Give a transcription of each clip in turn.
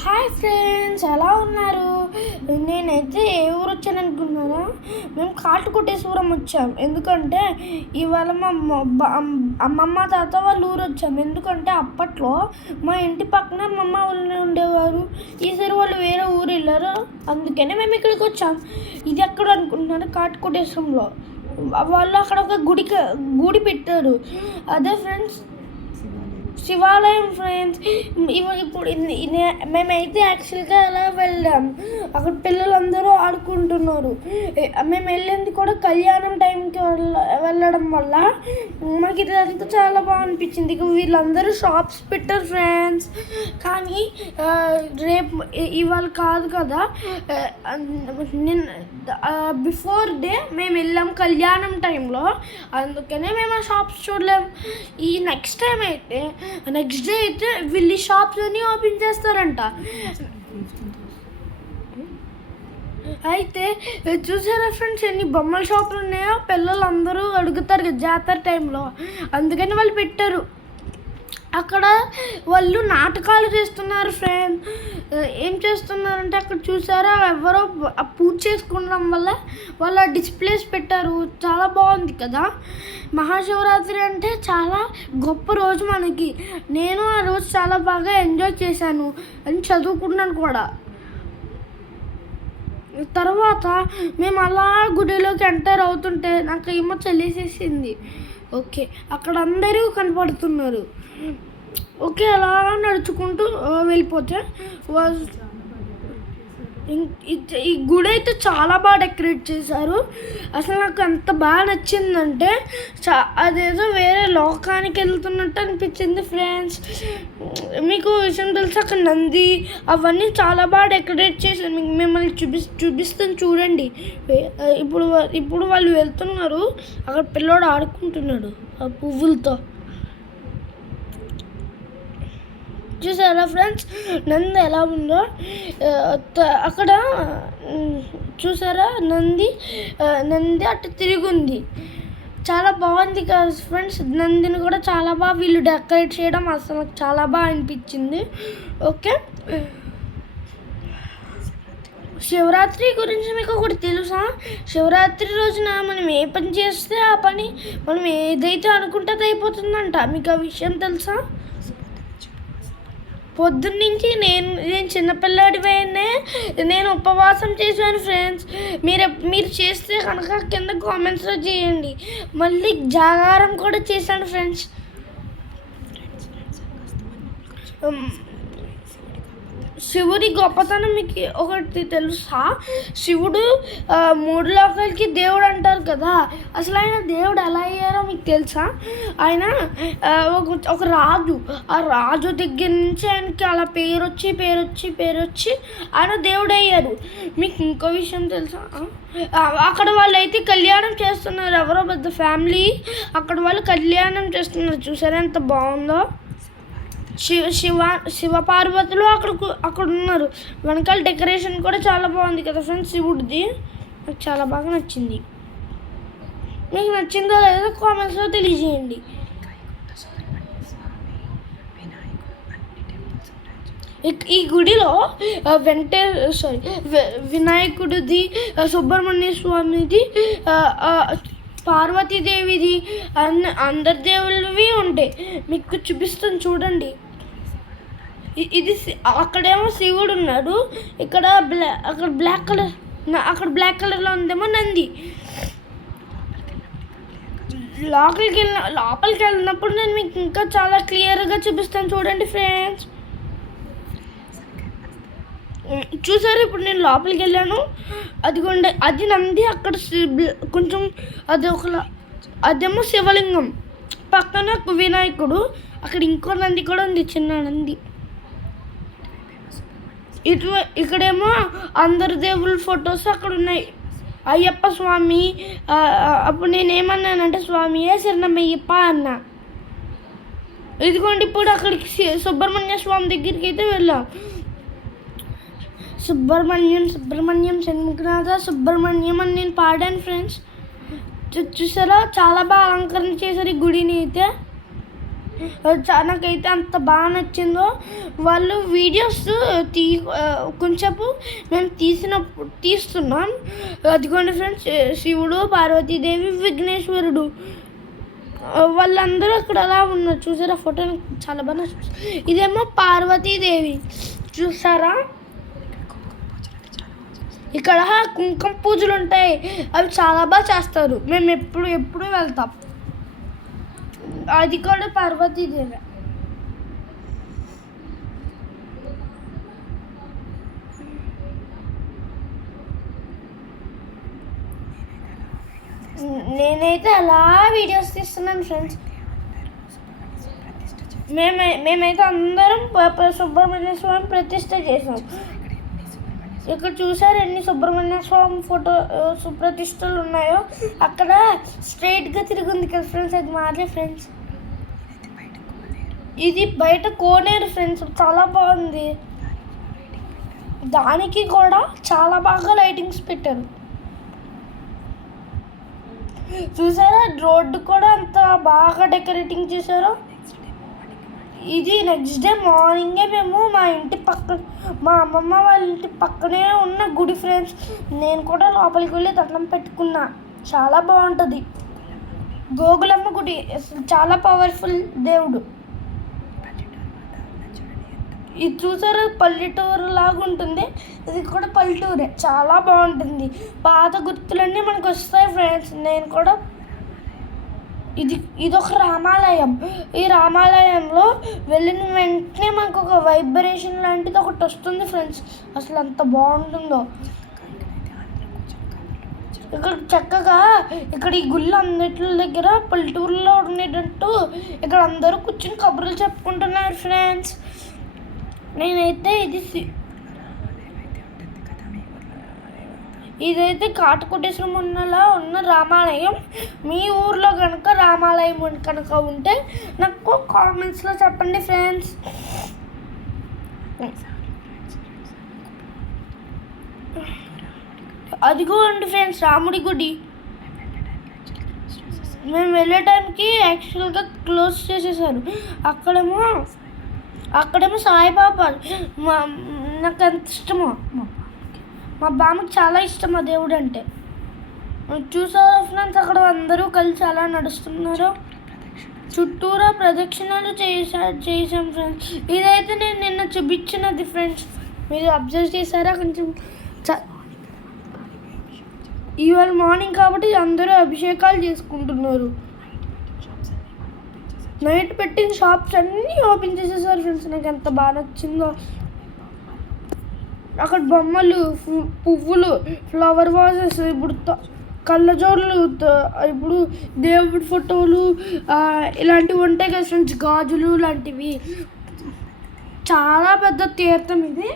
Hi friends, ఎలా ఉన్నారు? నేనైతే ఏ ఊరు వచ్చాను అనుకున్నారా? మేము కాటుకొట్టేశ్వరం వచ్చాం. ఎందుకంటే ఇవాళ అమ్మమ్మ తాత వాళ్ళ ఊరు వచ్చాం. ఎందుకంటే అప్పట్లో మా ఇంటి పక్కన అమ్మమ్మ వాళ్ళు ఉండేవారు. ఈసారి వాళ్ళు వేరే ఊరు వెళ్ళారు, అందుకనే మేము ఇక్కడికి వచ్చాం. ఇది ఎక్కడ అనుకుంటున్నారు? కాటుకొట్టేశ్వరంలో. వాళ్ళు అక్కడ ఒక గుడి పెట్టారు. అదే ఫ్రెండ్స్, శివాలయం ఫ్రెండ్స్. ఇప్పుడు మేమైతే యాక్చువల్గా అలా వెళ్ళాం. అక్కడ పిల్లలందరూ ఆడుకుంటున్నారు. మేము వెళ్ళింది కూడా కళ్యాణం టైంకి వెళ్ళడం వల్ల మాకు ఇదంతా చాలా బాగా అనిపించింది. ఇక వీళ్ళందరూ షాప్స్ పెట్టారు ఫ్రెండ్స్. కానీ రేపు ఇవాళ కాదు కదా, బిఫోర్ డే మేము వెళ్ళాం కళ్యాణం టైంలో, అందుకనే మేము ఆ షాప్స్ చూడలేము. ఈ నెక్స్ట్ డే అయితే వీళ్ళు షాప్స్ అన్నీ ఓపెన్ చేస్తారంట. అయితే చూసారా ఫ్రెండ్స్, ఎన్ని బొమ్మల షాపులు ఉన్నాయో? పిల్లలందరూ అడుగుతారు కదా జాతర టైంలో, అందుకని వాళ్ళు పెట్టారు. అక్కడ వాళ్ళు నాటకాలు చేస్తున్నారు ఫ్రెండ్. ఏం చేస్తున్నారంటే అక్కడ చూసారా, ఎవరో పూజ చేసుకోవడం వల్ల వాళ్ళ డిస్ప్లేస్ పెట్టారు. చాలా బాగుంది కదా. మహాశివరాత్రి అంటే చాలా గొప్ప రోజు మనకి. నేను ఆ రోజు చాలా బాగా ఎంజాయ్ చేశాను అని చదువుకున్నాను కూడా. తర్వాత మేము అలా గుడిలోకి ఎంటర్ అవుతుంటే నాకు ఏమో చల్లేసేసింది. ఓకే, అక్కడ అందరూ కనపడుతున్నారు. ఓకే, అలా నడుచుకుంటూ వెళ్ళిపోతే ఈ గుడి అయితే చాలా బాగా డెకరేట్ చేశారు. అసలు నాకు ఎంత బాగా నచ్చిందంటే అదేదో వేరే లోకానికి వెళ్తున్నట్టు అనిపించింది ఫ్రెండ్స్. మీకు విషయం తెలుసు, అక్కడ నంది అవన్నీ చాలా బాగా డెకరేట్ చేశారు. మిమ్మల్ని చూపిస్తాను చూడండి. ఇప్పుడు వాళ్ళు వెళ్తున్నారు, అక్కడ పిల్లోడు ఆడుకుంటున్నాడు ఆ పువ్వులతో. చూసారా ఫ్రెండ్స్, నంది ఎలా ఉందో? అక్కడ చూసారా, నంది అటు తిరిగి ఉంది. చాలా బాగుంది కదా ఫ్రెండ్స్. నందిని కూడా చాలా బాగా వీళ్ళు డెకరేట్ చేయడం అసలు చాలా బాగా అనిపించింది. ఓకే, శివరాత్రి గురించి మీకు ఒకటి తెలుసా? శివరాత్రి రోజున మనం ఏ పని చేస్తే ఆ పని మనం ఏదైతే అనుకుంటే అది అయిపోతుందంట. మీకు ఆ విషయం తెలుసా? పొద్దున్నుంచి నేను చిన్నపిల్లాడివైనా నేను ఉపవాసం చేశాను ఫ్రెండ్స్. మీరు చేస్తే కనుక కింద కామెంట్స్లో చేయండి. మళ్ళీ జాగారం కూడా చేశాను ఫ్రెండ్స్. శివుడి గొప్పతనం మీకు ఒకటి తెలుసా? శివుడు 3 లోకాలకి దేవుడు అంటారు కదా. అసలు ఆయన దేవుడు ఎలా అయ్యారో మీకు తెలుసా? ఆయన ఒక రాజు. ఆ రాజు దగ్గర నుంచి ఆయనకి అలా పేరొచ్చి ఆయన దేవుడు అయ్యారు. మీకు ఇంకో విషయం తెలుసా? అక్కడ వాళ్ళు అయితే కళ్యాణం చేస్తున్నారు. ఎవరో పెద్ద ఫ్యామిలీ అక్కడ వాళ్ళు కళ్యాణం చేస్తున్నారు. చూసారా ఎంత బాగుందో? శివ పార్వతులు అక్కడ ఉన్నారు. వెనకాల డెకరేషన్ కూడా చాలా బాగుంది కదా ఫ్రెండ్స్ శివుడిది. నాకు చాలా బాగా నచ్చింది. మీకు నచ్చిందో లేదో కామెంట్స్లో తెలియజేయండి. ఈ గుడిలో వినాయకుడిది, సుబ్రహ్మణ్య స్వామిది, పార్వతీదేవిది, అందరి దేవుళ్ళవి ఉంటాయి. మీకు చూపిస్తాను చూడండి. ఇది అక్కడేమో శివుడు ఉన్నాడు, అక్కడ బ్లాక్ కలర్లో ఉందేమో నంది. లోపలికి వెళ్ళినప్పుడు నేను మీకు ఇంకా చాలా క్లియర్గా చూపిస్తాను చూడండి ఫ్రెండ్స్. చూసారు, ఇప్పుడు నేను లోపలికి వెళ్ళాను. అదిగోండి, అది నంది. అక్కడ కొంచెం అదేమో శివలింగం, పక్కన వినాయకుడు, అక్కడ ఇంకో నంది కూడా ఉంది, చిన్న నంది. ఇక్కడేమో అందరు దేవుళ్ళ ఫొటోస్ అక్కడ ఉన్నాయి. అయ్యప్ప స్వామి. అప్పుడు నేనేమన్నానంటే స్వామియే శరణమయ్యప్ప అన్నా. ఇదిగోండి, ఇప్పుడు అక్కడికి సుబ్రహ్మణ్య స్వామి దగ్గరికి అయితే వెళ్ళాం. సుబ్రహ్మణ్యం షణ్ముఖనాథ సుబ్రహ్మణ్యం అని నేను పాడాను ఫ్రెండ్స్. చూసారా, చాలా బాగా అలంకరణ చేశారు ఈ గుడిని అయితే. నాకైతే అంత బాగా నచ్చిందో. వాళ్ళు వీడియోస్ కొంచెంసేపు మేము తీస్తున్నాం. అదిగోండి ఫ్రెండ్స్, శివుడు, పార్వతీదేవి, విఘ్నేశ్వరుడు వాళ్ళందరూ అక్కడ అలా ఉన్నారు. చూసారా ఫోటో? చాలా బాగా నచ్చింది. ఇదేమో పార్వతీదేవి చూసారా. ఇక్కడ కుంకుమ పూజలు ఉంటాయి, అవి చాలా బాగా చేస్తారు. మేము ఎప్పుడు వెళ్తాం. అది కూడా పార్వతీదేవి. నేనైతే అలా వీడియోస్ తీస్తున్నాను ఫ్రెండ్స్. మేమైతే అందరం సుబ్రహ్మణ్య స్వామి ప్రతిష్ట చేసాం. ఇక్కడ చూసారు ఎన్ని సుబ్రహ్మణ్య స్వామి ఫోటో సుప్రతిష్టలు ఉన్నాయో. అక్కడ స్ట్రైట్గా తిరిగింది కదా ఫ్రెండ్స్, అది మారే ఫ్రెండ్స్. ఇది బయట కోనేరు ఫ్రెండ్స్, చాలా బాగుంది. దానికి కూడా చాలా బాగా లైటింగ్స్ పెట్టారు. చూసారా రోడ్డు కూడా అంత బాగా డెకరేటింగ్ చేశారు. ఇది నెక్స్ట్ డే మార్నింగే మేము మా అమ్మమ్మ వాళ్ళ ఇంటి పక్కనే ఉన్న గుడి ఫ్రెండ్స్. నేను కూడా లోపలికి వెళ్ళి దండం పెట్టుకున్నా. చాలా బాగుంటుంది. గోగులమ్మ గుడి చాలా పవర్ఫుల్ దేవుడు. ఇది చూసారు పల్లెటూరు లాగా ఉంటుంది. ఇది కూడా పల్లెటూరే, చాలా బాగుంటుంది. పాత గుర్తులన్నీ మనకు వస్తాయి ఫ్రెండ్స్. నేను కూడా ఇదొక రామాలయం. ఈ రామాలయంలో వెళ్ళిన వెంటనే మనకు ఒక వైబ్రేషన్ లాంటిది ఒకటి వస్తుంది ఫ్రెండ్స్. అసలు అంత బాగుంటుందో. ఇక్కడ చక్కగా ఈ గుళ్ళు అన్నిటి దగ్గర పల్లెటూరులో ఉండేటట్టు ఇక్కడ అందరూ కూర్చుని కబుర్లు చెప్పుకుంటున్నారు ఫ్రెండ్స్. నేనైతే ఇదైతే కాటకోటేశ్వరంలో ఉన్న రామాలయం. మీ ఊర్లో కనుక రామాలయం కనుక ఉంటే నాకు కామెంట్స్లో చెప్పండి ఫ్రెండ్స్. అదిగోండి ఫ్రెండ్స్ రాముడి గుడి. మేము వెళ్ళే టైంకి యాక్చువల్గా క్లోజ్ చేసేసారు. అక్కడేమో సాయిబాబా. నాకు ఎంత ఇష్టమో, మా బామ్మకి చాలా ఇష్టం ఆ దేవుడు అంటే. చూసారా ఫ్రెండ్స్, అక్కడ అందరూ కలిసి అలా నడుస్తున్నారు. చుట్టూరా ప్రదక్షిణలు చేసాం ఫ్రెండ్స్. ఇదైతే నేను నిన్న చూపించినది ఫ్రెండ్స్. మీరు అబ్జర్వ్ చేశారా? కొంచెం ఇవాళ మార్నింగ్ కాబట్టి అందరూ అభిషేకాలు చేసుకుంటున్నారు. నైట్ పెట్టిన షాప్స్ అన్నీ ఓపెన్ చేసేసారు ఫ్రెండ్స్. నాకు ఎంత బాగా నచ్చిందో. అక్కడ బొమ్మలు, పువ్వులు, ఫ్లవర్ వాజెస్, ఇప్పుడు కళ్ళజోళ్ళు, ఇప్పుడు దేవుడి ఫోటోలు ఇలాంటివి ఉంటాయి కదా ఫ్రెండ్స్, గాజులు లాంటివి. చాలా పెద్ద తీర్థం ఇది.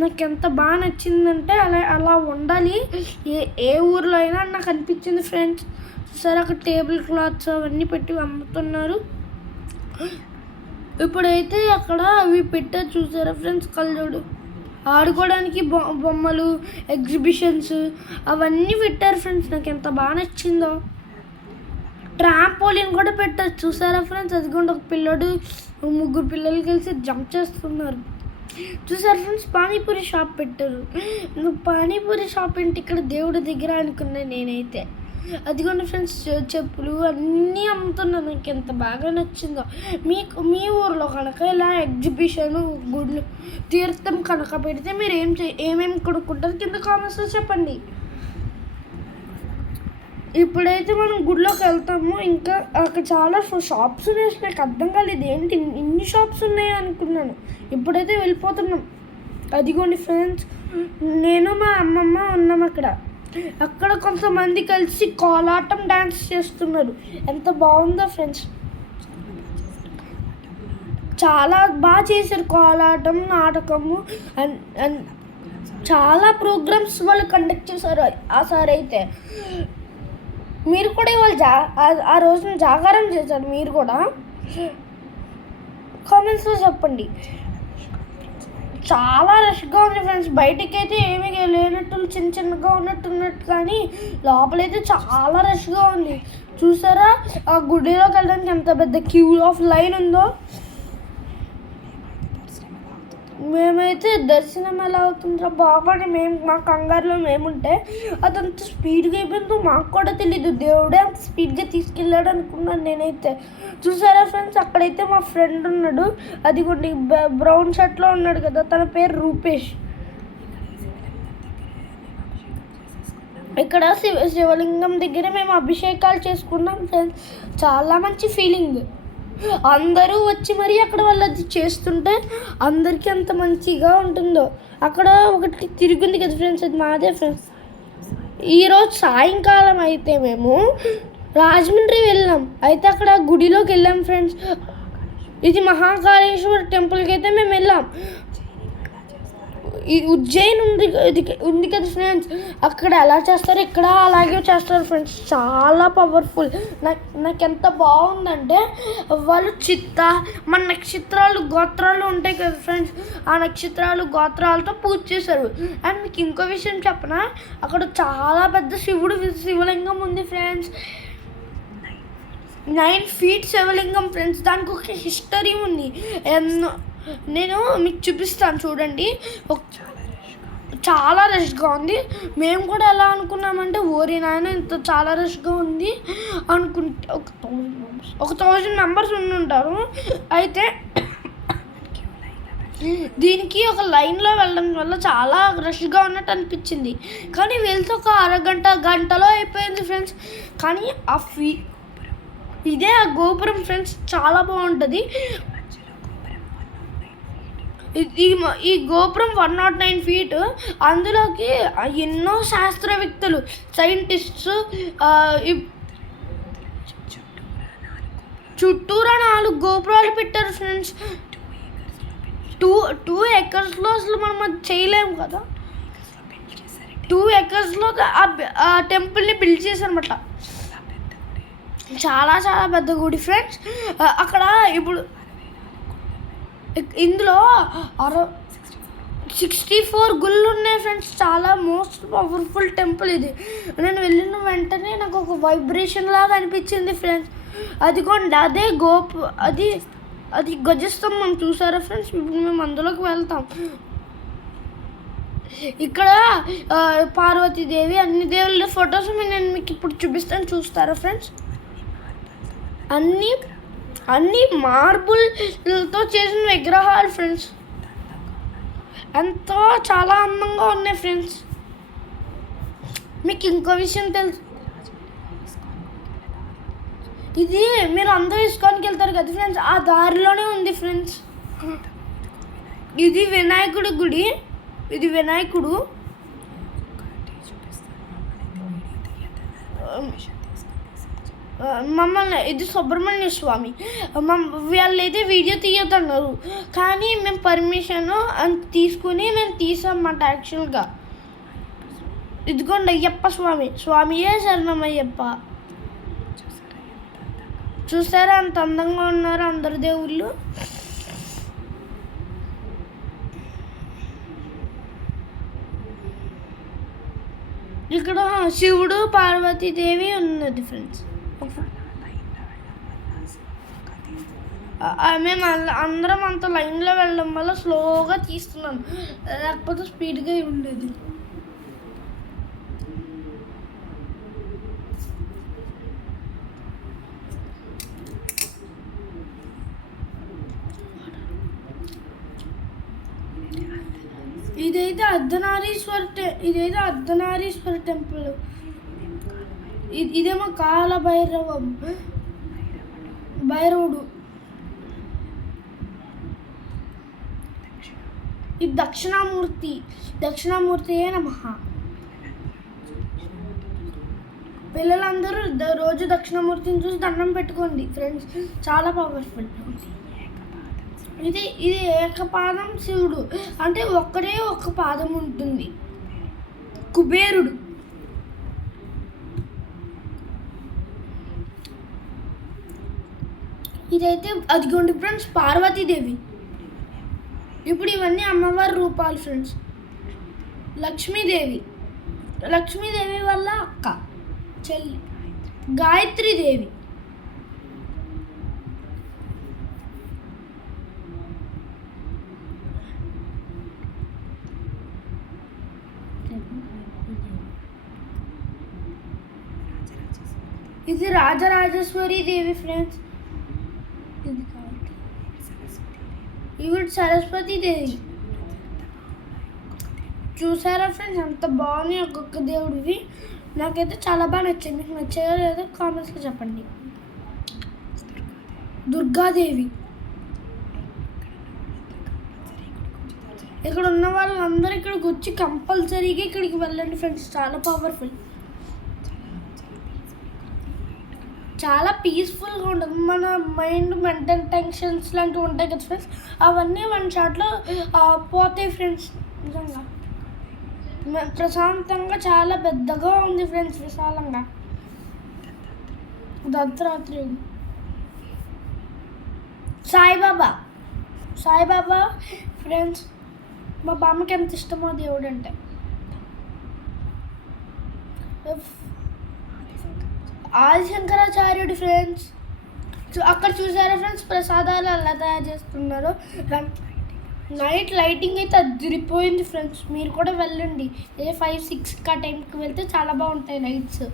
నాకు ఎంత బాగా నచ్చిందంటే అలా ఉండాలి ఏ ఊర్లో అయినా నాకు అనిపించింది ఫ్రెండ్స్. సరే అక్కడ టేబుల్ క్లాత్స్ అవన్నీ పెట్టి అమ్ముతున్నారు. ఇప్పుడైతే అక్కడ అవి పెట్టారు చూసారా ఫ్రెండ్స్, కళ్ళజోడు ఆడుకోవడానికి బొమ్మలు, ఎగ్జిబిషన్స్ అవన్నీ పెట్టారు ఫ్రెండ్స్. నాకు ఎంత బాగా నచ్చిందో. ట్రాంపోలిన్ కూడా పెట్టారు చూసారా ఫ్రెండ్స్. అదిగోండి ఒక పిల్లడు, ముగ్గురు పిల్లలు కలిసి జంప్ చేస్తున్నారు చూసారా ఫ్రెండ్స్. పానీపూరి షాప్ పెట్టారు. పానీపూరి షాప్ ఏంటి ఇక్కడ దేవుడి దగ్గర అనుకున్నాను నేనైతే. అదిగోండి ఫ్రెండ్స్ చెప్పులు అన్నీ అమ్ముతున్నారు. నాకు ఎంత బాగా నచ్చిందో. మీ ఊర్లో కనుక ఇలా ఎగ్జిబిషన్, గుడ్లు, తీర్థం కనుక పెడితే మీరు ఏమేమి కొనుక్కుంటారు కింద కామెంట్స్లో చెప్పండి. ఇప్పుడైతే మనం గుడిలోకి వెళ్తాము. ఇంకా అక్కడ చాలా షాప్స్ ఉన్నాయి. నాకు అర్థం కాలేదు ఏంటి ఇన్ని షాప్స్ ఉన్నాయి అనుకున్నాను. ఇప్పుడైతే వెళ్ళిపోతున్నాం. అదిగోండి ఫ్రెండ్స్, నేను మా అమ్మమ్మ ఉన్నాం అక్కడ కొంతమంది కలిసి కోలాటం డ్యాన్స్ చేస్తున్నారు. ఎంత బాగుందో ఫ్రెండ్స్. చాలా బాగా చేశారు కోలాటం, నాటకము, చాలా ప్రోగ్రామ్స్ వాళ్ళు కండక్ట్ చేశారు ఆ సార్ అయితే. మీరు కూడా ఇవాళ ఆ రోజున జాగారం చేశారు. మీరు కూడా కామెంట్స్లో చెప్పండి. చాలా రష్గా ఉంది ఫ్రెండ్స్. బయటికి అయితే ఏమీ లేనట్టు చిన్నగా ఉన్నట్టు కానీ లోపలైతే చాలా రష్గా ఉంది. చూసారా ఆ గుడిలోకి వెళ్ళడానికి ఎంత పెద్ద క్యూ ఆఫ్ లైన్ ఉందో. మేమైతే దర్శనం ఎలా అవుతుందో బాబాని మేము మా కంగారులో మేముంటే అదంత స్పీడ్గా అయిపోయిందో మాకు కూడా తెలీదు. దేవుడే అంత స్పీడ్గా తీసుకెళ్ళాడు అనుకున్నాను నేనైతే. చూసారా ఫ్రెండ్స్, అక్కడైతే మా ఫ్రెండ్ ఉన్నాడు, అది కొన్ని బ్రౌన్ షర్ట్లో ఉన్నాడు కదా, తన పేరు రూపేష్. ఇక్కడ శివలింగం దగ్గర మేము అభిషేకాలు చేసుకున్నాం ఫ్రెండ్స్. చాలా మంచి ఫీలింగ్. అందరూ వచ్చి మరీ అక్కడ వాళ్ళు అది చేస్తుంటే అందరికీ అంత మంచిగా ఉంటుందో. అక్కడ ఒకటి తిరిగింది కదా ఫ్రెండ్స్, అది మాదే ఫ్రెండ్స్. ఈరోజు సాయంకాలం అయితే మేము రాజమండ్రి వెళ్ళాం. అయితే అక్కడ గుడిలోకి వెళ్ళాం ఫ్రెండ్స్. ఇది మహాకాళేశ్వర టెంపుల్కి అయితే మేము వెళ్ళాం. ఈ ఉజ్జయిన్ ఉంది కదా ఫ్రెండ్స్, అక్కడ ఎలా చేస్తారు ఇక్కడ అలాగే చేస్తారు ఫ్రెండ్స్. చాలా పవర్ఫుల్. నాకు ఎంత బాగుందంటే వాళ్ళు మన నక్షత్రాలు గోత్రాలు ఉంటాయి కదా ఫ్రెండ్స్, ఆ నక్షత్రాలు గోత్రాలతో పూజ చేశారు. అండ్ మీకు ఇంకో విషయం చెప్పనా, అక్కడ చాలా పెద్ద శివలింగం ఉంది ఫ్రెండ్స్. 9 feet శివలింగం ఫ్రెండ్స్. దానికి ఒక హిస్టరీ ఉంది. నేను మీకు చూపిస్తాను చూడండి. చాలా రష్గా ఉంది. మేము కూడా ఎలా అనుకున్నామంటే ఓరి నాయన ఇంత చాలా రష్గా ఉంది అనుకుంటే ఒక 1000 members ఉండుంటారు. అయితే దీనికి ఒక లైన్లో వెళ్ళడం వల్ల చాలా రష్గా ఉన్నట్టు అనిపించింది. కానీ వెళ్తే ఒక గంటలో అయిపోయింది ఫ్రెండ్స్. కానీ ఇదే ఆ గోపురం ఫ్రెండ్స్, చాలా బాగుంటుంది. ఈ గోపురం 109 feet. అందులోకి ఎన్నో శాస్త్రవేత్తలు, సైంటిస్ట్స్ చుట్టూరా 4 గోపురాలు పెట్టారు ఫ్రెండ్స్. 2 acresలో అసలు మనం అది చేయలేము కదా. 2 acresలో ఆ టెంపుల్ని బిల్డ్ చేశారన్నమాట. చాలా చాలా పెద్ద గుడి ఫ్రెండ్స్. అక్కడ ఇప్పుడు ఇందులో 64 గుళ్ళు ఉన్నాయి ఫ్రెండ్స్. చాలా మోస్ట్ పవర్ఫుల్ టెంపుల్ ఇది. నేను వెళ్ళిన వెంటనే నాకు ఒక వైబ్రేషన్ లాగా అనిపించింది ఫ్రెండ్స్. అదిగోండి అదే అది గజస్తంభం చూసారా ఫ్రెండ్స్. ఇప్పుడు మేము అందులోకి వెళ్తాం. ఇక్కడ పార్వతీదేవి అన్ని దేవుళ్ళ ఫొటోస్ నేను మీకు ఇప్పుడు చూపిస్తాను, చూస్తారా ఫ్రెండ్స్. అన్ని మార్బుల్తో చేసిన విగ్రహాలు ఫ్రెండ్స్. ఎంతో చాలా అందంగా ఉన్నాయి ఫ్రెండ్స్. మీకు ఇంకో విషయం తెలుసు, ఇది మీరు అందరూ ఇస్కాన్కి వెళ్తారు కదా ఫ్రెండ్స్, ఆ దారిలోనే ఉంది ఫ్రెండ్స్. ఇది వినాయకుడి గుడి. ఇది వినాయకుడు. మమ్మల్ని ఇది సుబ్రహ్మణ్య స్వామి. వాళ్ళు అయితే వీడియో తీయొద్దన్నారు, కానీ మేము పర్మిషన్ తీసుకుని మేము తీసామన్నమాట యాక్చువల్గా. ఇదిగోండి అయ్యప్ప స్వామియే శరణమయ్యప్ప. చూసారా అంత అందంగా ఉన్నారు అందరు దేవుళ్ళు. ఇక్కడ శివుడు పార్వతీదేవి ఉన్నది ఫ్రెండ్స్. మేము అందరం అంత లైన్లో వెళ్ళడం వల్ల స్లోగా తీస్తున్నాను, లేకపోతే స్పీడ్గా ఉండేది. ఇదైతే అర్ధనారీశ్వర టెంపుల్. ఇదేమో కాల భైరవుడు. ఇది దక్షిణామూర్తియే నమః. పిల్లలందరూ రోజు దక్షిణామూర్తిని చూసి దండం పెట్టుకోండి ఫ్రెండ్స్, చాలా పవర్ఫుల్. ఇది ఏకపాదం శివుడు, అంటే ఒక్కడే ఒక్క పాదం ఉంటుంది. కుబేరుడు. ఇదైతే అదిగోండి ఫ్రెండ్స్ పార్వతీదేవి. ఇప్పుడు ఇవన్నీ అమ్మవారి రూపాలు ఫ్రెండ్స్. లక్ష్మీదేవి వాళ్ళ అక్క చెల్లి. గాయత్రి దేవి. ఇది రాజరాజేశ్వరి దేవి ఫ్రెండ్స్. ఈవిడ సరస్వతి దేవి. చూసారా ఫ్రెండ్స్ ఎంత బాగున్నాయి ఒక్కొక్క దేవుడివి. నాకైతే చాలా బాగా నచ్చింది. మీకు నచ్చాయో లేదో కామెంట్స్లో చెప్పండి. దుర్గాదేవి. ఇక్కడ ఉన్న వాళ్ళందరూ ఇక్కడికి వచ్చి కంపల్సరీగా ఇక్కడికి వెళ్ళండి ఫ్రెండ్స్. చాలా పవర్ఫుల్, చాలా పీస్ఫుల్గా ఉంటుంది. మన మైండ్ మెంటల్ టెన్షన్స్ లాంటివి ఉంటాయి కదా ఫ్రెండ్స్, అవన్నీ వన్ షాట్లో పోతాయి ఫ్రెండ్స్. నిజంగా ప్రశాంతంగా చాలా పెద్దగా ఉంది ఫ్రెండ్స్, విశాలంగా. దత్తాత్రేయుడు. సాయిబాబా. సాయిబాబా ఫ్రెండ్స్, మా బామ్మకి ఎంత ఇష్టమో దేవుడు అంటే. ఆదిశంకరాచార్యుడు ఫ్రెండ్స్. అక్కడ చూసారా ఫ్రెండ్స్ ప్రసాదాలు అలా తయారు చేస్తున్నారు. నైట్ లైటింగ్ అయితే అదిరిపోయింది ఫ్రెండ్స్. మీరు కూడా వెళ్ళండి. 5-6 ఆ టైంకి వెళ్తే చాలా బాగుంటాయి లైట్స్.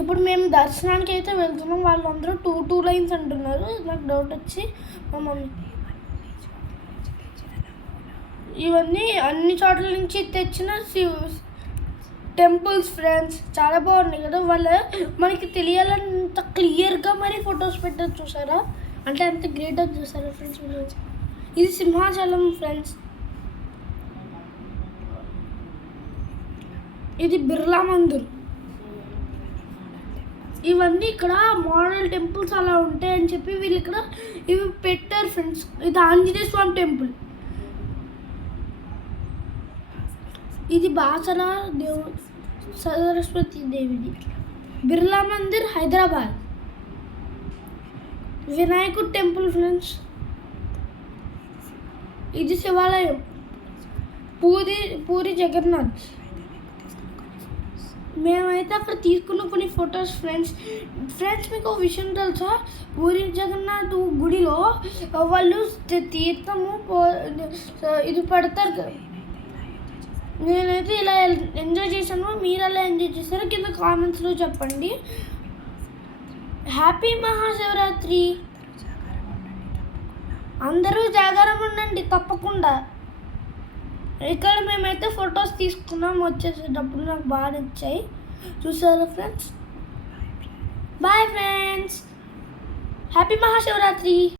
ఇప్పుడు మేము దర్శనానికి అయితే వెళ్తున్నాం. వాళ్ళందరూ 2 లైన్స్ అంటున్నారు. నాకు డౌట్ వచ్చి మా మమ్మీ ఇవన్నీ అన్ని చోట్ల నుంచి తెచ్చిన టెంపుల్స్ ఫ్రెండ్స్. చాలా బాగున్నాయి కదా. వాళ్ళు మనకి తెలియాలంత క్లియర్గా మరి ఫొటోస్ పెట్టారు చూసారా, అంటే అంత గ్రేట్గా చూసారా ఫ్రెండ్స్. ఇది సింహాచలం ఫ్రెండ్స్. ఇది బిర్లా మందిర్. ఇవన్నీ ఇక్కడ మోడల్ టెంపుల్స్ అలా ఉంటాయని చెప్పి వీళ్ళు ఇక్కడ ఇవి పెట్టారు ఫ్రెండ్స్. ఇది ఆంజనేయ స్వామి టెంపుల్. ఇది బాసర దేవుడు సరస్వతి దేవిది. బిర్లా మందిర్ హైదరాబాద్. వినాయకుడు టెంపుల్ ఫ్రెండ్స్. ఇది శివాలయం. పూరి జగన్నాథ్. మేమైతే అక్కడ తీసుకున్న కొన్ని ఫొటోస్ ఫ్రెండ్స్. మీకు ఒక విషయం తెలుసా, పూరి జగన్నాథ్ గుడిలో వాళ్ళు తీర్థము ఇది పెడతారు కదా. నేనైతే ఇలా ఎంజాయ్ చేశాను. మీరు ఎలా ఎంజాయ్ చేశారో కింద కామెంట్స్లో చెప్పండి. హ్యాపీ మహాశివరాత్రి. అందరూ జాగారం ఉండండి తప్పకుండా. ఇక్కడ మేమైతే ఫొటోస్ తీసుకున్నాం వచ్చేసేటప్పుడు. నాకు బాగా నచ్చాయి. చూసారా friends. Bye friends. Happy Mahashivratri.